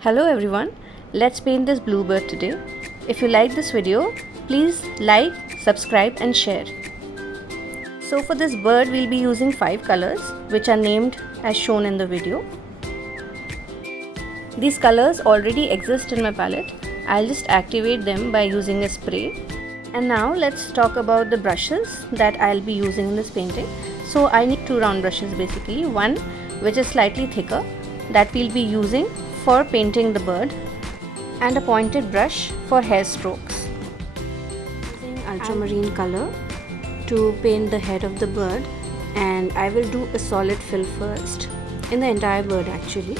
Hello everyone, let's paint this bluebird today. If you like this video, please like, subscribe and share. So for this bird we'll be using 5 colors which are named as shown in the video. These colors already exist in my palette. I'll just activate them by using a spray. And now let's talk about the brushes that I'll be using in this painting. So I need 2 round brushes basically, one which is slightly thicker that we'll be using for painting the bird, and a pointed brush for hair strokes. Using ultramarine color to paint the head of the bird, and I will do a solid fill first in the entire bird actually.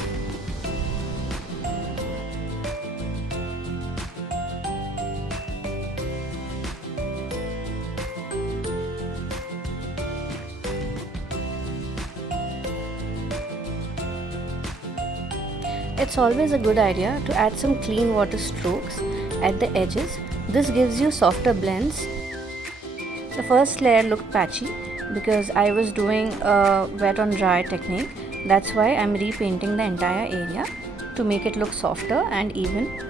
It's always a good idea to add some clean water strokes at the edges. This gives you softer blends. The first layer looked patchy because I was doing a wet on dry technique. That's why I'm repainting the entire area to make it look softer and even.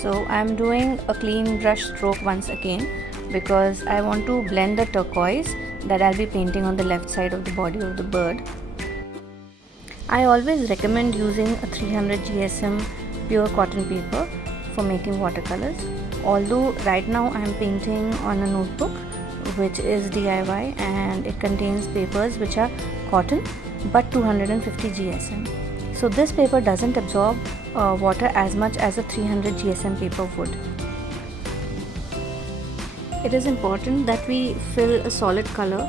So I'm doing a clean brush stroke once again because I want to blend the turquoise that I'll be painting on the left side of the body of the bird. I always recommend using a 300 GSM pure cotton paper for making watercolors. Although right now I am painting on a notebook which is DIY and it contains papers which are cotton but 250 GSM. So this paper doesn't absorb water as much as a 300 GSM paper would. It is important that we fill a solid color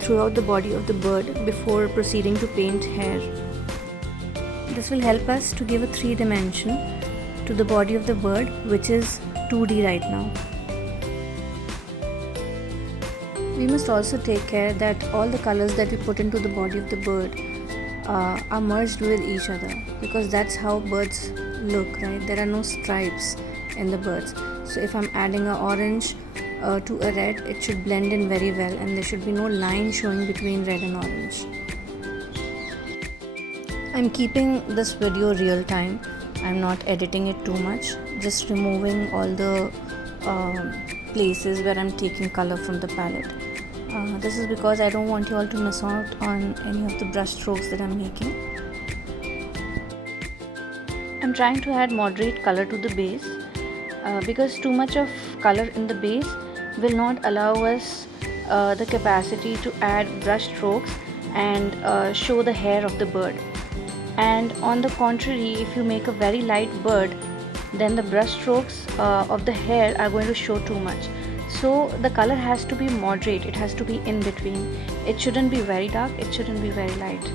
throughout the body of the bird before proceeding to paint hair. This will help us to give a 3 dimension to the body of the bird, which is 2D right now. We must also take care that all the colors that we put into the body of the bird are merged with each other, because that's how birds look, right? There are no stripes in the birds. So if I'm adding an orange to a red, it should blend in very well and there should be no line showing between red and orange. I'm keeping this video real time. I'm not editing it too much, just removing all the places where I'm taking color from the palette. This is because I don't want you all to miss out on any of the brush strokes that I'm making. I'm trying to add moderate color to the base because too much of color in the base will not allow us the capacity to add brush strokes and show the hair of the bird. And on the contrary, if you make a very light bird, then the brush strokes of the hair are going to show too much. So the color has to be moderate, it has to be in between. It shouldn't be very dark, it shouldn't be very light.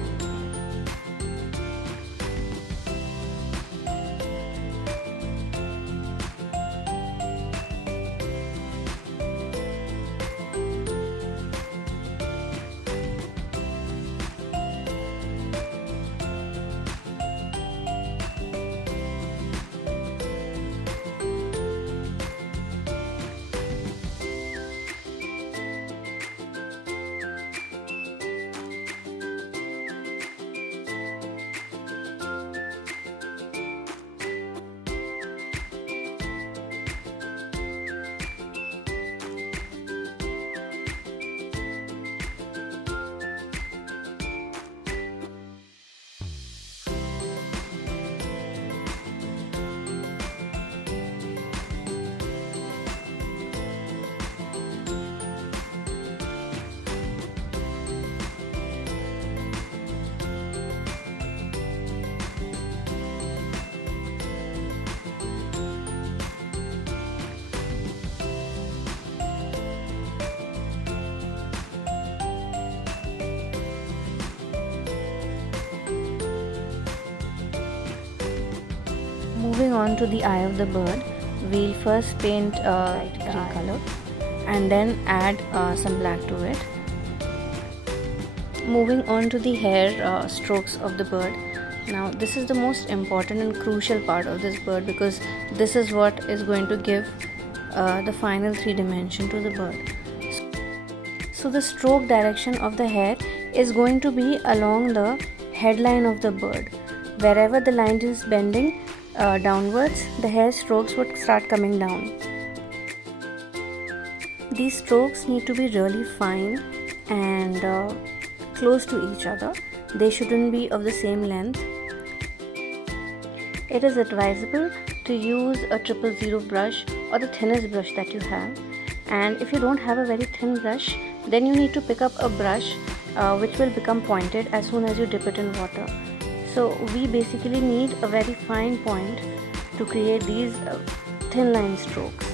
Moving on to the eye of the bird, we'll first paint light grey color and then add some black to it. Moving on to the hair strokes of the bird. Now this is the most important and crucial part of this bird because this is what is going to give the final 3 dimension to the bird. So the stroke direction of the hair is going to be along the headline of the bird. wherever the line is bending downwards, the hair strokes would start coming down. These strokes need to be really fine and close to each other. They shouldn't be of the same length. It is advisable to use a 000 brush or the thinnest brush that you have. And if you don't have a very thin brush, then you need to pick up a brush which will become pointed as soon as you dip it in water. So we basically need a very fine point to create these thin line strokes.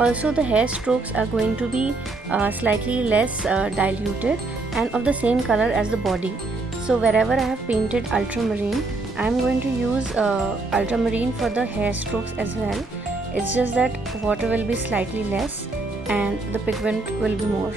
Also, the hair strokes are going to be slightly less diluted and of the same color as the body. So wherever I have painted ultramarine, I am going to use ultramarine for the hair strokes as well. It's just that water will be slightly less and the pigment will be more.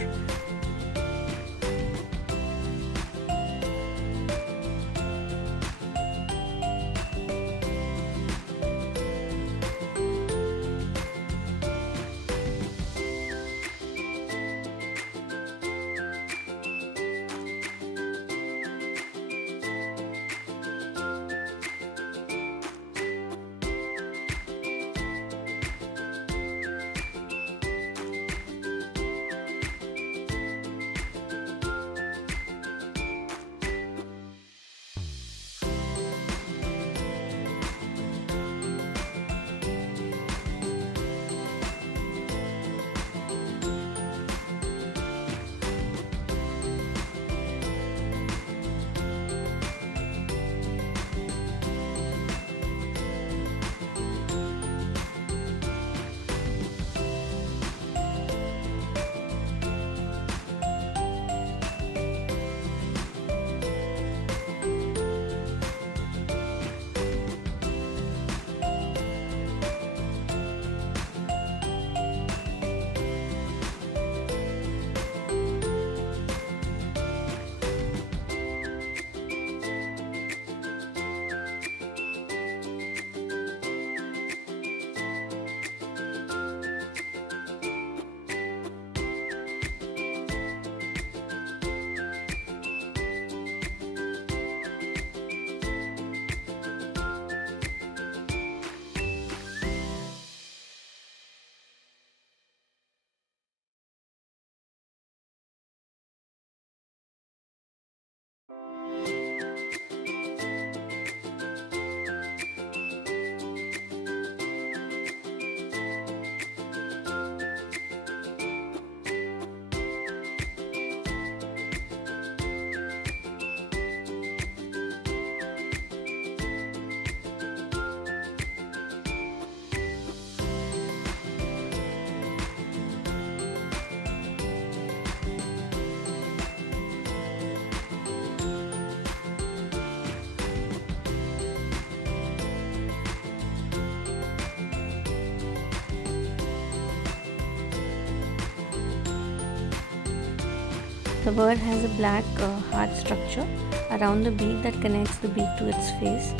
The bird has a black hard structure around the beak that connects the beak to its face.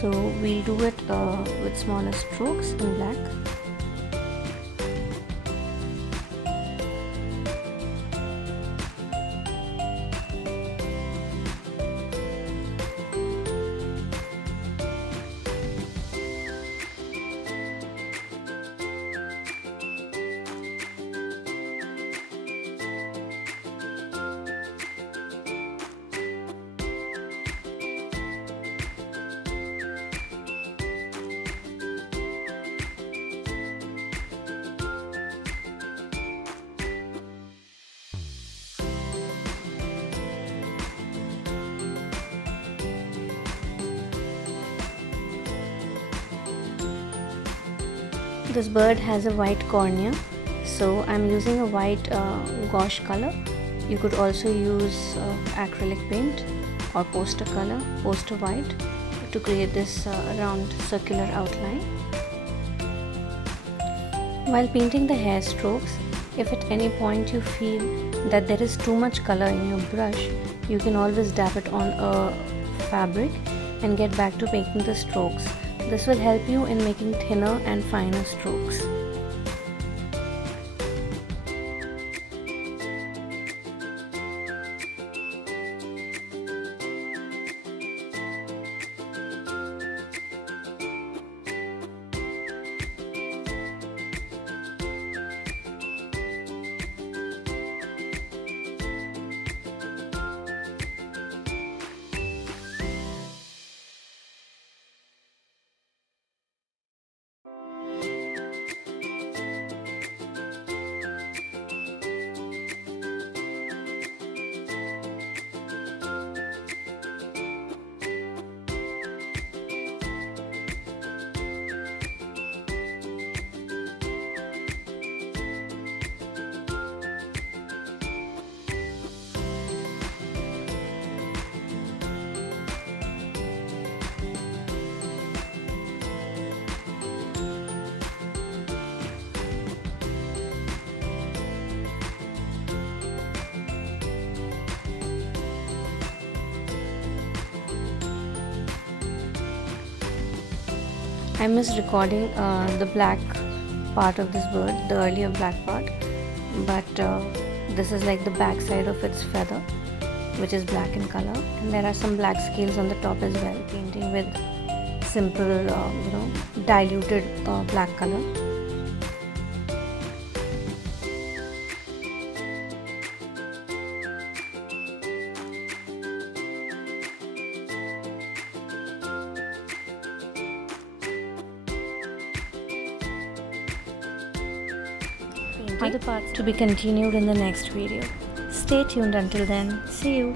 So we'll do it with smaller strokes in black. This bird has a white cornea, so I'm using a white gouache color. You could also use acrylic paint or poster color, poster white, to create this round circular outline. While painting the hair strokes, if at any point you feel that there is too much color in your brush, you can always dab it on a fabric and get back to painting the strokes. This will help you in making thinner and finer strokes. I missed recording the black part of this bird, the earlier black part, but this is like the back side of its feather, which is black in color, and there are some black scales on the top as well, painting with simple diluted black color. Other parts to be continued in the next video. Stay tuned until then. See you.